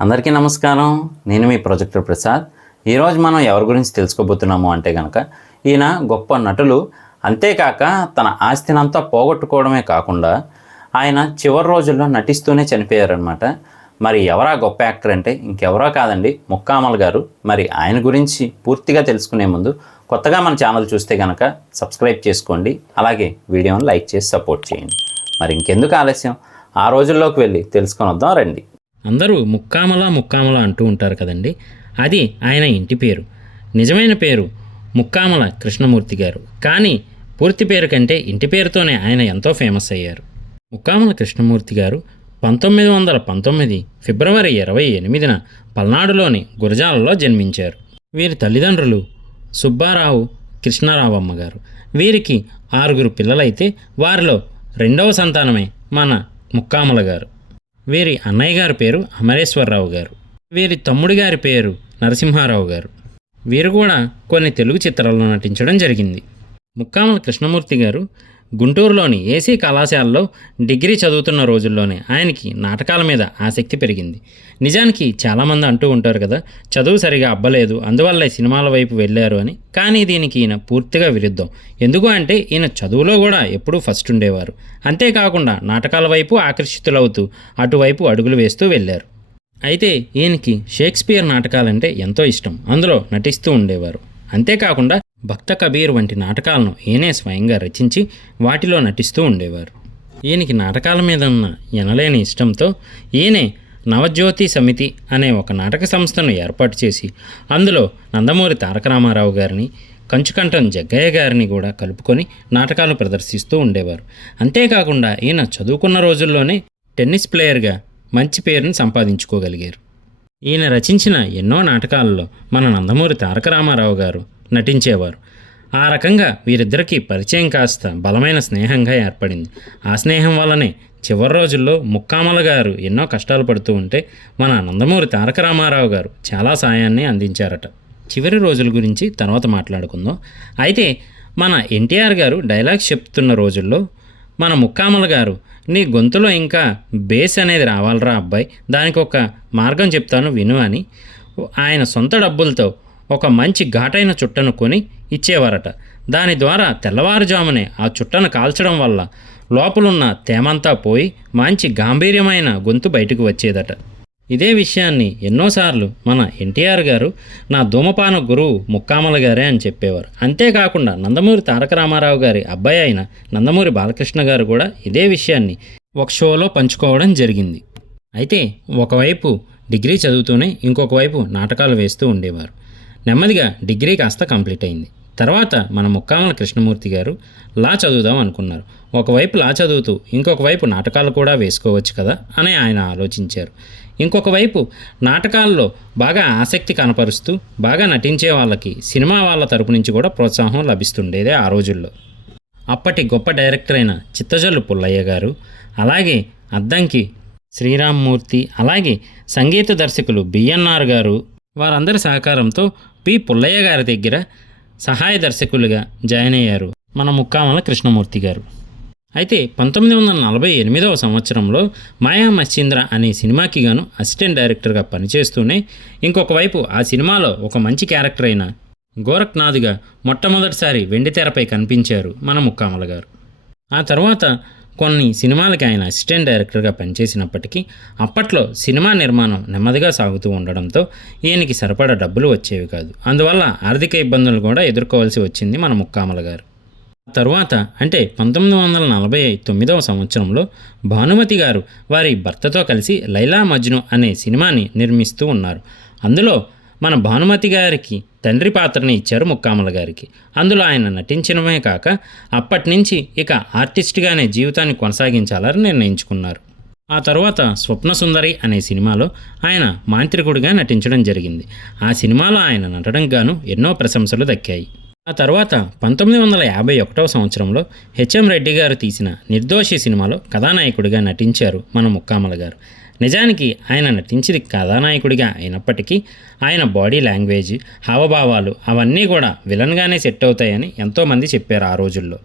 అందరికీ నమస్కారం. నేను మీ ప్రొజెక్టర్ ప్రసాద్. ఈరోజు మనం ఎవరి గురించి తెలుసుకోబోతున్నాము అంటే కనుక ఈయన గొప్ప నటులు. అంతేకాక తన ఆస్తినంతా పోగొట్టుకోవడమే కాకుండా ఆయన చివరి రోజుల్లో నటిస్తూనే చనిపోయారనమాట మరి ఎవరా గొప్ప యాక్టర్ అంటే ఇంకెవరో కాదండి ముక్కామల్ గారు. మరి ఆయన గురించి పూర్తిగా తెలుసుకునే ముందు కొత్తగా మన ఛానల్ చూస్తే కనుక సబ్స్క్రైబ్ చేసుకోండి. అలాగే వీడియోని లైక్ చేసి సపోర్ట్ చేయండి. మరి ఇంకెందుకు ఆలస్యం? ఆ రోజుల్లోకి వెళ్ళి తెలుసుకొని వద్దాం రండి. అందరూ ముక్కామల ముక్కామల అంటూ ఉంటారు కదండి. అది ఆయన ఇంటి పేరు. నిజమైన పేరు ముక్కామల కృష్ణమూర్తి గారు. కానీ పూర్తి పేరు కంటే ఇంటి పేరుతోనే ఆయన ఎంతో ఫేమస్ అయ్యారు. ముక్కామల కృష్ణమూర్తి గారు పంతొమ్మిది వందల పంతొమ్మిది ఫిబ్రవరి ఇరవై ఎనిమిదిన పల్నాడులోని గురజాలలో జన్మించారు. వీరి తల్లిదండ్రులు సుబ్బారావు కృష్ణారావమ్మ గారు. వీరికి ఆరుగురు పిల్లలైతే వారిలో రెండవ సంతానమే మన ముక్కామల గారు. వీరి అన్నయ్య గారి పేరు అమరేశ్వరరావు గారు. వీరి తమ్ముడి గారి పేరు నరసింహారావు గారు. వీరు కూడా కొన్ని తెలుగు చిత్రాల్లో నటించడం జరిగింది. ముక్కామల కృష్ణమూర్తి గారు గుంటూరులోని ఏసీ కళాశాలలో డిగ్రీ చదువుతున్న రోజుల్లోనే ఆయనకి నాటకాల మీద ఆసక్తి పెరిగింది. నిజానికి చాలామంది అంటూ ఉంటారు కదా చదువు సరిగా అబ్బలేదు అందువల్ల సినిమాల వైపు వెళ్ళారు అని. కానీ దీనికి ఈయన పూర్తిగా విరుద్ధం. ఎందుకు అంటే ఈయన చదువులో కూడా ఎప్పుడూ ఫస్ట్ ఉండేవారు. అంతేకాకుండా నాటకాల వైపు ఆకర్షితులవుతూ అటువైపు అడుగులు వేస్తూ వెళ్ళారు. అయితే ఈయనకి షేక్స్పియర్ నాటకాలంటే ఎంతో ఇష్టం. అందులో నటిస్తూ ఉండేవారు. అంతేకాకుండా భక్త కబీర్ వంటి నాటకాలను ఈయనే స్వయంగా రచించి వాటిలో నటిస్తూ ఉండేవారు. ఈయనకి నాటకాల మీద ఉన్న ఎనలేని ఇష్టంతో ఈయనే నవజ్యోతి సమితి అనే ఒక నాటక సంస్థను ఏర్పాటు చేసి అందులో నందమూరి తారక రామారావు గారిని కంచుకంఠం జగ్గయ్య గారిని కూడా కలుపుకొని నాటకాలు ప్రదర్శిస్తూ ఉండేవారు. అంతేకాకుండా ఈయన చదువుకున్న రోజుల్లోనే టెన్నిస్ ప్లేయర్గా మంచి పేరుని సంపాదించుకోగలిగారు. ఈయన రచించిన ఎన్నో నాటకాలలో మన నందమూరి తారక రామారావు గారు నటించేవారు. ఆ రకంగా వీరిద్దరికీ పరిచయం కాస్త బలమైన స్నేహంగా ఏర్పడింది. ఆ స్నేహం వల్లనే చివరి రోజుల్లో ముక్కామల గారు ఎన్నో కష్టాలు పడుతూ ఉంటే మన నందమూరి తారక రామారావు గారు చాలా సాయాన్ని అందించారట. చివరి రోజుల గురించి తర్వాత మాట్లాడుకుందాం. అయితే మన ఎన్టీఆర్ గారు డైలాగ్స్ చెప్తున్న రోజుల్లో మన ముక్కామల గారు నీ గొంతులో ఇంకా బేస్ అనేది రావాలరా అబ్బాయి దానికి ఒక మార్గం చెప్తాను విను అని ఆయన సొంత డబ్బులతో ఒక మంచి ఘాటైన చుట్టను కొని ఇచ్చేవారట. దాని ద్వారా తెల్లవారుజామునే ఆ చుట్టను కాల్చడం వల్ల లోపలున్న తేమంతా పోయి మంచి గాంభీర్యమైన గొంతు బయటకు వచ్చేదట. ఇదే విషయాన్ని ఎన్నోసార్లు మన ఎన్టీఆర్ గారు నా ధూమపాన గురువు ముక్కామల గారే అని చెప్పేవారు. అంతేకాకుండా నందమూరి తారక రామారావు గారి అబ్బాయి అయిన నందమూరి బాలకృష్ణ గారు కూడా ఇదే విషయాన్ని ఒక షోలో పంచుకోవడం జరిగింది. అయితే ఒకవైపు డిగ్రీ చదువుతూనే ఇంకొక వైపు నాటకాలు వేస్తూ ఉండేవారు. నెమ్మదిగా డిగ్రీ కాస్త కంప్లీట్ అయింది. తర్వాత మన ముక్కామల కృష్ణమూర్తి గారు లా చదువుదాం అనుకున్నారు. ఒకవైపు లా చదువుతూ ఇంకొక వైపు నాటకాలు కూడా వేసుకోవచ్చు కదా అని ఆయన ఆలోచించారు. ఇంకొక వైపు నాటకాల్లో బాగా ఆసక్తి కనపరుస్తూ బాగా నటించే వాళ్ళకి సినిమా వాళ్ళ తరపు నుంచి కూడా ప్రోత్సాహం లభిస్తుండేదే ఆ రోజుల్లో. అప్పటి గొప్ప డైరెక్టర్ అయిన చిత్తజల్లు పుల్లయ్య గారు అలాగే అద్దంకి శ్రీరామ్మూర్తి అలాగే సంగీత దర్శకులు బిఎన్ఆర్ గారు వారందరి సహకారంతో పి. పుల్లయ్య గారి దగ్గర సహాయ దర్శకులుగా జాయిన్ అయ్యారు మన ముక్కామల కృష్ణమూర్తి గారు. అయితే పంతొమ్మిది వందల నలభై ఎనిమిదవ సంవత్సరంలో మాయా మశ్చంద్ర అనే సినిమాకి గాను అసిస్టెంట్ డైరెక్టర్గా పనిచేస్తూనే ఇంకొక వైపు ఆ సినిమాలో ఒక మంచి క్యారెక్టర్ అయిన గోరఖ్నాథ్గా మొట్టమొదటిసారి వెండితెరపై కనిపించారు మన ముక్కామల గారు. ఆ తర్వాత కొన్ని సినిమాలకి ఆయన అసిస్టెంట్ డైరెక్టర్గా పనిచేసినప్పటికీ అప్పట్లో సినిమా నిర్మాణం నెమ్మదిగా సాగుతూ ఉండడంతో ఈయనకి సరిపడా డబ్బులు వచ్చేవి కాదు. అందువల్ల ఆర్థిక ఇబ్బందులు కూడా ఎదుర్కోవాల్సి వచ్చింది మన ముక్కామల గారు. తరువాత అంటే పంతొమ్మిది వందల నలభై తొమ్మిదవ సంవత్సరంలో భానుమతి గారు వారి భర్తతో కలిసి లైలా మజ్ను అనే సినిమాని నిర్మిస్తూ ఉన్నారు. అందులో మన భానుమతి గారికి తండ్రి పాత్రని ఇచ్చారు ముక్కామల గారికి. అందులో ఆయన నటించడమే కాక అప్పటి నుంచి ఇక ఆర్టిస్ట్గానే జీవితాన్ని కొనసాగించాలని నిర్ణయించుకున్నారు. ఆ తర్వాత స్వప్న సుందరి అనే సినిమాలో ఆయన మాంత్రికుడిగా నటించడం జరిగింది. ఆ సినిమాలో ఆయన నటడం గాను ఎన్నో ప్రశంసలు దక్కాయి. ఆ తర్వాత పంతొమ్మిది వందల యాభై ఒకటవ సంవత్సరంలో హెచ్ఎం రెడ్డి గారు తీసిన నిర్దోషి సినిమాలో కథానాయకుడిగా నటించారు మన ముక్కామల గారు. నిజానికి ఆయన నటించింది కథానాయకుడిగా అయినప్పటికీ ఆయన బాడీ లాంగ్వేజ్ హావభావాలు అవన్నీ కూడా విలన్గానే సెట్ అవుతాయని ఎంతోమంది చెప్పారు ఆ రోజుల్లో.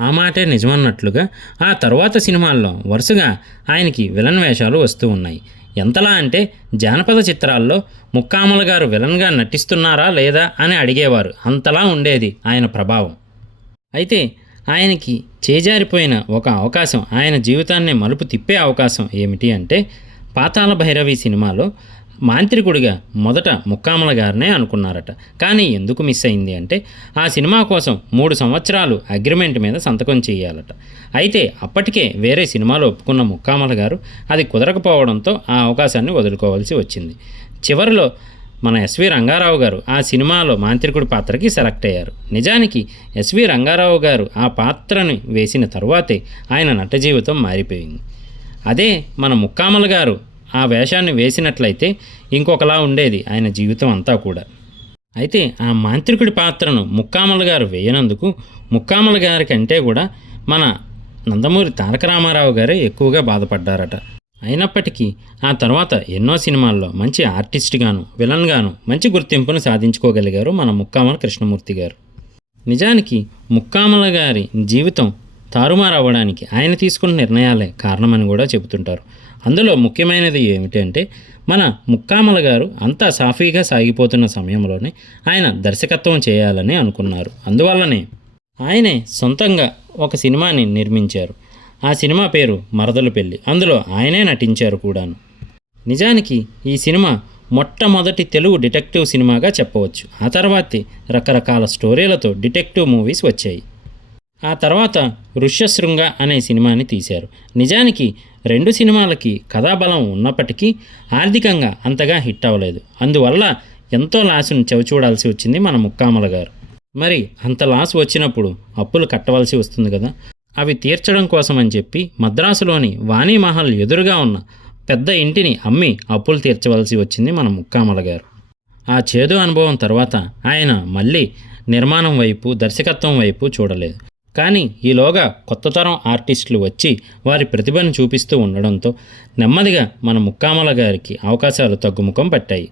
ఆ మాటే నిజమన్నట్లుగా ఆ తరువాత సినిమాల్లో వరుసగా ఆయనకి విలన్ వేషాలు వస్తూ ఉన్నాయి. ఎంతలా అంటే జానపద చిత్రాల్లో ముక్కామల గారు విలన్గా నటిస్తున్నారా లేదా అని అడిగేవారు. అంతలా ఉండేది ఆయన ప్రభావం. అయితే ఆయనకి చేజారిపోయిన ఒక అవకాశం ఆయన జీవితాన్ని మలుపు తిప్పే అవకాశం ఏమిటి అంటే పాతాళ భైరవి సినిమాలో మాంత్రికుడిగా మొదట ముక్కామల గారినే అనుకున్నారట. కానీ ఎందుకు మిస్ అయింది అంటే ఆ సినిమా కోసం మూడు సంవత్సరాలు అగ్రిమెంట్ మీద సంతకం చేయాలట. అయితే అప్పటికే వేరే సినిమాలో ఒప్పుకున్న ముక్కామల గారు అది కుదరకపోవడంతో ఆ అవకాశాన్ని వదులుకోవాల్సి వచ్చింది. చివరిలో మన ఎస్వి రంగారావు గారు ఆ సినిమాలో మాంత్రికుడి పాత్రకి సెలెక్ట్ అయ్యారు. నిజానికి ఎస్వి రంగారావు గారు ఆ పాత్రని వేసిన తరువాతే ఆయన నట జీవితం మారిపోయింది. అదే మన ముక్కామల గారు ఆ వేషాన్ని వేసినట్లయితే ఇంకొకలా ఉండేది ఆయన జీవితం అంతా కూడా. అయితే ఆ మాంత్రికుడి పాత్రను ముక్కామల గారు వేయనందుకు ముక్కామల గారి కంటే కూడా మన నందమూరి తారక రామారావు గారే ఎక్కువగా బాధపడ్డారట. అయినప్పటికీ ఆ తర్వాత ఎన్నో సినిమాల్లో మంచి ఆర్టిస్ట్గాను విలన్గాను మంచి గుర్తింపును సాధించుకోగలిగారు మన ముక్కామల కృష్ణమూర్తి గారు. నిజానికి ముక్కామల గారి జీవితం తారుమారు అవ్వడానికి ఆయన తీసుకున్న నిర్ణయాలే కారణమని కూడా చెబుతుంటారు. అందులో ముఖ్యమైనది ఏమిటంటే మన ముక్కామల గారు అంతా సాఫీగా సాగిపోతున్న సమయంలోనే ఆయన దర్శకత్వం చేయాలని అనుకున్నారు. అందువల్లనే ఆయనే సొంతంగా ఒక సినిమాని నిర్మించారు. ఆ సినిమా పేరు మరదలు పెళ్ళి అందులో ఆయనే నటించారు కూడాను. నిజానికి ఈ సినిమా మొట్టమొదటి తెలుగు డిటెక్టివ్ సినిమాగా చెప్పవచ్చు. ఆ తర్వాతే రకరకాల స్టోరీలతో డిటెక్టివ్ మూవీస్ వచ్చాయి. ఆ తర్వాత ఋష్యశృంగ అనే సినిమాని తీశారు. నిజానికి రెండు సినిమాలకి కథాబలం ఉన్నప్పటికీ ఆర్థికంగా అంతగా హిట్ అవ్వలేదు. అందువల్ల ఎంతో లాసును చవిచూడాల్సి వచ్చింది మన ముక్కామల గారు. మరి అంత లాస్ వచ్చినప్పుడు అప్పులు కట్టవలసి వస్తుంది కదా? అవి తీర్చడం కోసమని చెప్పి మద్రాసులోని వాణీమహల్ ఎదురుగా ఉన్న పెద్ద ఇంటిని అమ్మి అప్పులు తీర్చవలసి వచ్చింది మన ముక్కామల గారు. ఆ చేదు అనుభవం తర్వాత ఆయన మళ్ళీ నిర్మాణం వైపు దర్శకత్వం వైపు చూడలేదు. కానీ ఈలోగా కొత్త తరం ఆర్టిస్టులు వచ్చి వారి ప్రతిభను చూపిస్తూ ఉండడంతో నెమ్మదిగా మన ముక్కామల గారికి అవకాశాలు తగ్గుముఖం పట్టాయి.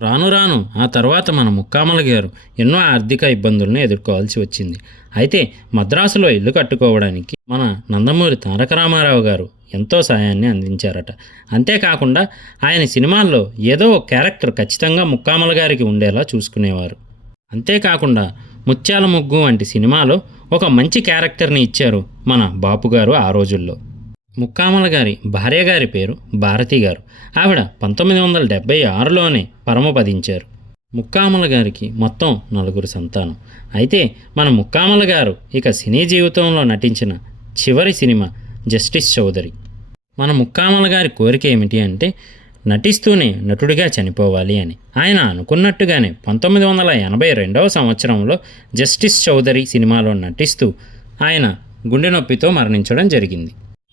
రాను రాను ఆ తర్వాత మన ముక్కామల గారు ఎన్నో ఆర్థిక ఇబ్బందులను ఎదుర్కోవాల్సి వచ్చింది. అయితే మద్రాసులో ఇల్లు కట్టుకోవడానికి మన నందమూరి తారక రామారావు గారు ఎంతో సాయాన్ని అందించారట. అంతేకాకుండా ఆయన సినిమాల్లో ఏదో క్యారెక్టర్ ఖచ్చితంగా ముక్కామల గారికి ఉండేలా చూసుకునేవారు. అంతేకాకుండా ముత్యాల ముగ్గు వంటి సినిమాలో ఒక మంచి క్యారెక్టర్ని ఇచ్చారు మన బాపు గారు ఆ రోజుల్లో. ముక్కామల గారి భార్య గారి పేరు భారతి గారు. ఆవిడ పంతొమ్మిది వందల డెబ్బై ఆరులోనే పరమపదించారు ముక్కామల గారికి మొత్తం నలుగురు సంతానం. అయితే మన ముక్కామల గారు ఇక సినీ జీవితంలో నటించిన చివరి సినిమా జస్టిస్ చౌదరి. మన ముక్కామల గారి కోరిక ఏమిటి అంటే నటిస్తూనే నటుడిగా చనిపోవాలి అని. ఆయన అనుకున్నట్టుగానే పంతొమ్మిది వందల ఎనభై రెండవ సంవత్సరంలో జస్టిస్ చౌదరి సినిమాలో నటిస్తూ ఆయన గుండె నొప్పితో మరణించడం జరిగింది.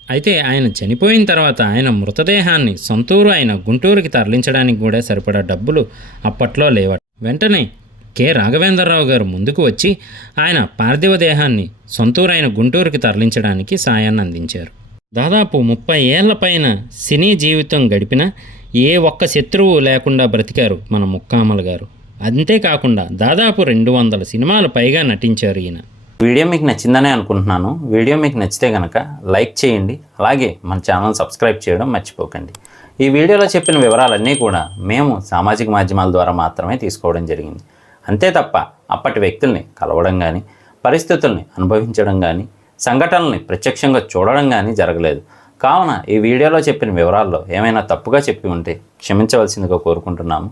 అయితే ఆయన చనిపోయిన తర్వాత ఆయన మృతదేహాన్ని సొంతూరు అయిన గుంటూరుకి తరలించడానికి కూడా సరిపడా డబ్బులు అప్పట్లో లేవట. వెంటనే కె. రాఘవేంద్రరావు గారు ముందుకు వచ్చి ఆయన పార్థివ దేహాన్ని సొంతూరైన గుంటూరుకి తరలించడానికి సాయాన్ని అందించారు. దాదాపు ముప్పై ఏళ్ళ పైన సినీ జీవితం గడిపిన ఏ ఒక్క శత్రువు లేకుండా బ్రతికారు మన ముక్కామల గారు. అంతేకాకుండా దాదాపు రెండు వందల సినిమాలు పైగా నటించారు ఈయన. వీడియో మీకు నచ్చిందనే అనుకుంటున్నాను. వీడియో మీకు నచ్చితే కనుక లైక్ చేయండి. అలాగే మన ఛానల్ సబ్స్క్రైబ్ చేయడం మర్చిపోకండి. ఈ వీడియోలో చెప్పిన వివరాలన్నీ కూడా మేము సామాజిక మాధ్యమాల ద్వారా మాత్రమే తీసుకోవడం జరిగింది. అంతే తప్ప అప్పటి వ్యక్తుల్ని కలవడం కానీ పరిస్థితుల్ని అనుభవించడం కానీ సంఘటనల్ని ప్రత్యక్షంగా చూడడం కానీ జరగలేదు. కావున ఈ వీడియోలో చెప్పిన వివరాల్లో ఏమైనా తప్పుగా చెప్పి ఉంటే క్షమించవలసిందిగా కోరుకుంటున్నాము.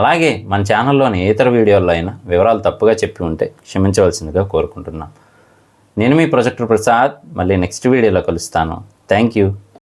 అలాగే మన ఛానల్లోని ఇతర వీడియోల్లో అయినా వివరాలు తప్పుగా చెప్పి ఉంటే క్షమించవలసిందిగా కోరుకుంటున్నాం. నేను మీ ప్రొజెక్టర్ ప్రసాద్. మళ్ళీ నెక్స్ట్ వీడియోలో కలుస్తాను. Thank you.